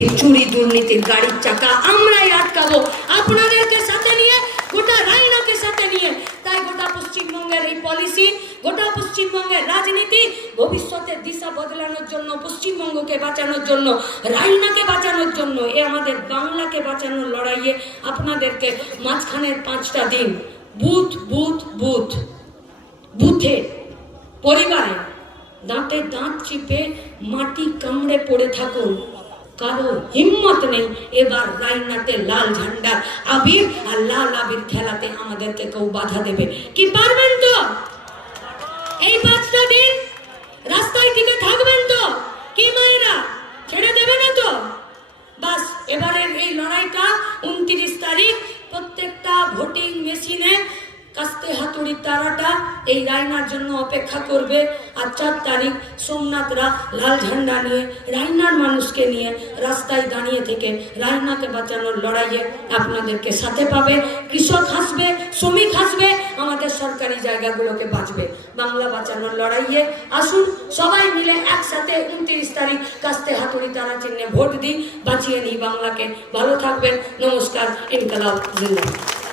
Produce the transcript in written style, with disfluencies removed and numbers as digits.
চুরি দুর্নীতির গাড়ির চাকা আমরাই আটকাবো আপনাদেরকে সাথে নিয়ে, গোটা রায়নাকে সাথে নিয়ে। তাই গোটা পশ্চিমবঙ্গের এই পলিসি, গোটা পশ্চিমবঙ্গের রাজনীতি ভবিষ্যতের দিশা বদলানোর জন্য, পশ্চিমবঙ্গকে বাঁচানোর জন্য, রায়নাকে বাঁচানোর জন্য, এ আমাদের বাংলাকে বাঁচানোর লড়াইয়ে আপনাদেরকে মাঝখানের 5টা দিন বুথ বুথ বুথ বুথে পরিবারে দাঁতে দাঁত চিপে মাটি কামড়ে পড়ে থাকুন। কারো হিম্মত নেই এবার রায়নাতে লাল ঝান্ডা আবির আর লাল আবির খেলাতে আমাদেরকে কেউ বাধা দেবে কি? পারবেন তো? এই 5টা দিন রাস্তায় টিকে থাকবেন তো? কি মায়েরা ছেড়ে দেবে না তো? বাস এবারের এই লড়াইটা 29 তারিখ প্রত্যেকটা ভোটিং মেশিনে কাস্তে হাতুড়ির তারাটা এই রায়নার জন্য অপেক্ষা করবে। আর 4 তারিখ সোমনাথরা লাল ঝান্ডা নিয়ে রায়নার মানুষকে নিয়ে রাস্তায় দাঁড়িয়ে থেকে রায়নাকে বাঁচানোর লড়াইয়ে আপনাদেরকে সাথে পাবে। কৃষক হাসবে, শ্রমিক হাসবে, আমাদের সরকারি জায়গাগুলোকে বাঁচবে। বাংলা বাঁচানোর লড়াইয়ে আসুন সবাই মিলে একসাথে 29 তারিখ কাস্তে হাতুড়ি তারা চিহ্নে ভোট দিই, বাঁচিয়ে নিই বাংলাকে। ভালো থাকবেন, নমস্কার, ইনকলাব জিন্দাবাদ।